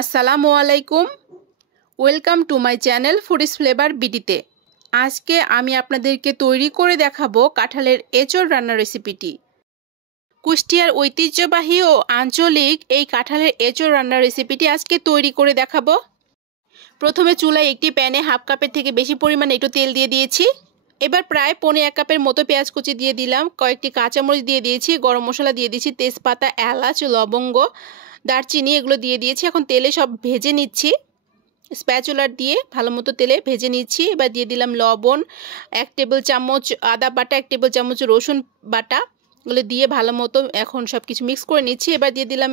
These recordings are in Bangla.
আসসালামু আলাইকুম। Welcome to my channel Foodies Flavor বিডিতে। আজকে আমি আপনাদেরকে তৈরি করে দেখাবো কাঁঠালের এঁচোড় রান্নার রেসিপিটি। কুষ্টিয়ার ঐতিহ্যবাহী ও আঞ্চলিক এই কাঁঠালের এঁচোড় রান্নার রেসিপিটি আজকে তৈরি করে দেখাবো। প্রথমে চুলায় একটি প্যানে হাফ কাপের থেকে বেশি পরিমাণে একটু তেল দিয়ে দিয়েছি। এবার প্রায় 1.5 কাপের মতো পেঁয়াজ কুচি দিয়ে দিলাম, কয়েকটি কাঁচামরিচ দিয়ে দিয়েছি, গরম মশলা দিয়ে দিয়েছি, তেজপাতা, এলাচ, লবঙ্গ, দারচিনি এগুলো দিয়ে দিয়েছি। এখন তেলে সব ভেজে নিচ্ছি, স্প্যাচুলার দিয়ে ভালো মতো তেলে ভেজে নিচ্ছি। এবার দিয়ে দিলাম লবণ, 1 টেবিল চামচ আদা বাটা, 1 টেবিল চামচ রসুন বাটা, এগুলো দিয়ে ভালো মতো এখন সব কিছু মিক্স করে নিচ্ছি। এবার দিয়ে দিলাম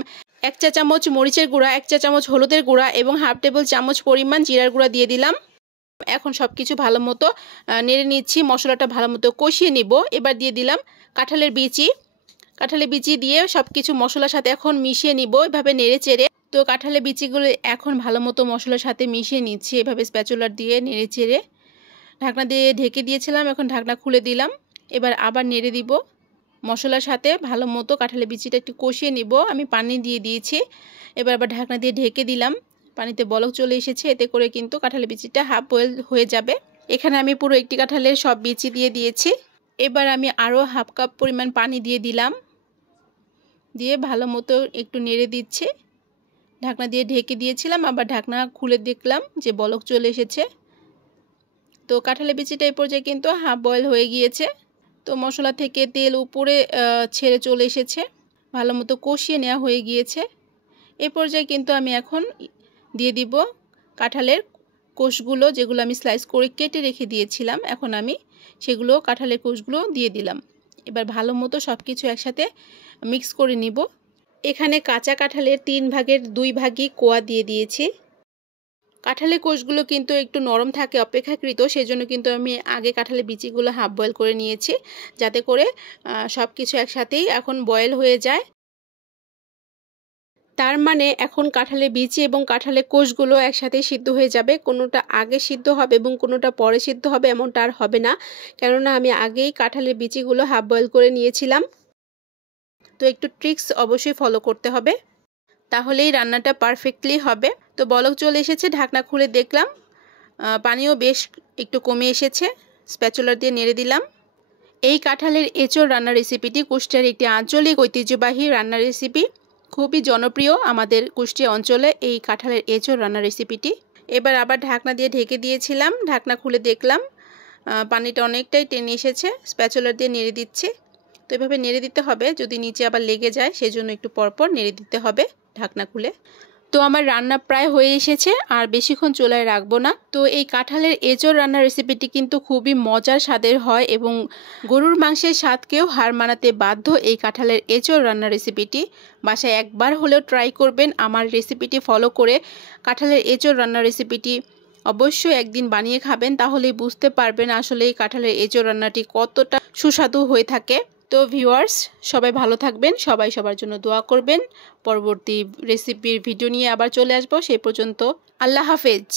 1 চা চামচ মরিচের গুঁড়া, 1 চা চামচ হলুদের গুঁড়া এবং হাফ টেবিল চামচ পরিমাণ জিরার গুঁড়া দিয়ে দিলাম। এখন সব কিছু ভালো মতো নেড়ে নিচ্ছি, মশলাটা ভালো মতো কষিয়ে নিব। এবার দিয়ে দিলাম কাঁঠালের বিচি দিয়ে সব কিছু মশলার সাথে এখন মিশিয়ে নিব, এভাবে নেড়ে চেড়ে। তো কাঁঠালের বিচিগুলো এখন ভালো মতো মশলার সাথে মিশিয়ে নিচ্ছি, এভাবে স্প্যাচুলার দিয়ে নেড়ে চেড়ে। ঢাকনা দিয়ে ঢেকে দিয়েছিলাম, এখন ঢাকনা খুলে দিলাম। এবার আবার নেড়ে দিব, মশলার সাথে ভালো মতো কাঁঠালের বিচিটা একটু কষিয়ে নিব। আমি পানি দিয়ে দিয়েছি, এবার আবার ঢাকনা দিয়ে ঢেকে দিলাম। পানিতে বলক চলে এসেছে, এতে করে কিন্তু কাঁঠালের বিচিটা হাফ বয়েল হয়ে যাবে। এখানে আমি পুরো একটি কাঁঠালের সব বিচি দিয়ে দিয়েছি। এবার আমি আরও হাফ কাপ পরিমাণ পানি দিয়ে দিলাম, দিয়ে ভালো মতো একটু নেড়ে দিচ্ছি। ঢাকনা দিয়ে ঢেকে দিয়েছিলাম, আবার ঢাকনা খুলে দেখলাম যে বলক চলে এসেছে। তো কাঁঠালের বিচিটা এই পর্যায়ে কিন্তু হাফ বয়েল হয়ে গিয়েছে। তো মশলা থেকে তেল উপরে ছেড়ে চলে এসেছে, ভালো মতো কষিয়ে নেওয়া হয়ে গিয়েছে। এই পর্যায়ে কিন্তু আমি এখন দিয়ে দিব কাঁঠালের কোষগুলো, যেগুলো আমি স্লাইস করে কেটে রেখে দিয়েছিলাম। এখন আমি সেগুলো কাঁঠালের কোষগুলো দিয়ে দিলাম। এবার ভালো মতো সব কিছু একসাথে মিক্স করে নিব। এখানে কাঁচা কাঁঠালের 3 ভাগের 2 ভাগই কোয়া দিয়ে দিয়েছি। কাঁঠালের কোষগুলো কিন্তু একটু নরম থাকে অপেক্ষাকৃত, সেজন্য কিন্তু আমি আগে কাঁঠালের বিচিগুলো হাফ বয়েল করে নিয়েছি, যাতে করে সব কিছু একসাথেই এখন বয়েল হয়ে যায়। তার মানে এখন কাঁঠালের বিচি এবং কাঁঠালের কোষগুলো একসাথে সিদ্ধ হয়ে যাবে। কোনোটা আগে সিদ্ধ হবে এবং কোনোটা পরে সিদ্ধ হবে এমনটা আর হবে না, কেননা আমি আগেই কাঁঠালের বিচিগুলো হাফ বয়েল করে নিয়েছিলাম। তো একটু ট্রিক্স অবশ্যই ফলো করতে হবে, তাহলেই রান্নাটা পারফেক্টলি হবে। তো বলক চলে এসেছে, ঢাকনা খুলে দেখলাম পানিও বেশ একটু কমে এসেছে। স্প্যাচুলার দিয়ে নেড়ে দিলাম। এই কাঁঠালের এঁচোড় রান্নার রেসিপিটি কুষ্টিয়ার একটি আঞ্চলিক ঐতিহ্যবাহী রান্নার রেসিপি, খুবই জনপ্রিয় আমাদের কুষ্টিয়া অঞ্চলে এই কাঁঠালের এঁচোড় রান্নার রেসিপিটি। এবার আবার ঢাকনা দিয়ে ঢেকে দিয়েছিলাম, ঢাকনা খুলে দেখলাম পানিটা অনেকটাই টেনে এসেছে। স্প্যাচুলার দিয়ে নেড়ে দিচ্ছি। তো এভাবে নেড়ে দিতে হবে, যদি নিচে আবার লেগে যায় সেজন্য একটু পরপর নেড়ে দিতে হবে ঢাকনা খুলে। তো আমার রান্না প্রায় হয়ে এসেছে, আর বেশিক্ষণ চুলায় রাখবো না। তো এই কাঁঠালের এঁচোড় রান্নার রেসিপিটি কিন্তু খুবই মজার স্বাদের হয় এবং গরুর মাংসের স্বাদকেও হার মানাতে বাধ্য এই কাঁঠালের এঁচোড় রান্নার রেসিপিটি। বাসায় একবার হলেও ট্রাই করবেন আমার রেসিপিটি ফলো করে। কাঁঠালের এঁচোড় রান্নার রেসিপিটি অবশ্যই একদিন বানিয়ে খাবেন, তাহলেই বুঝতে পারবেন আসলে এই কাঁঠালের এঁচোড় রান্নাটি কতটা সুস্বাদু হয়ে থাকে। তো ভিউয়ার্স, সবাই ভালো থাকবেন, সবাই সবার জন্য দোয়া করবেন। পরবর্তী রেসিপির ভিডিও নিয়ে আবার চলে আসবো, সেই পর্যন্ত আল্লাহ হাফেজ।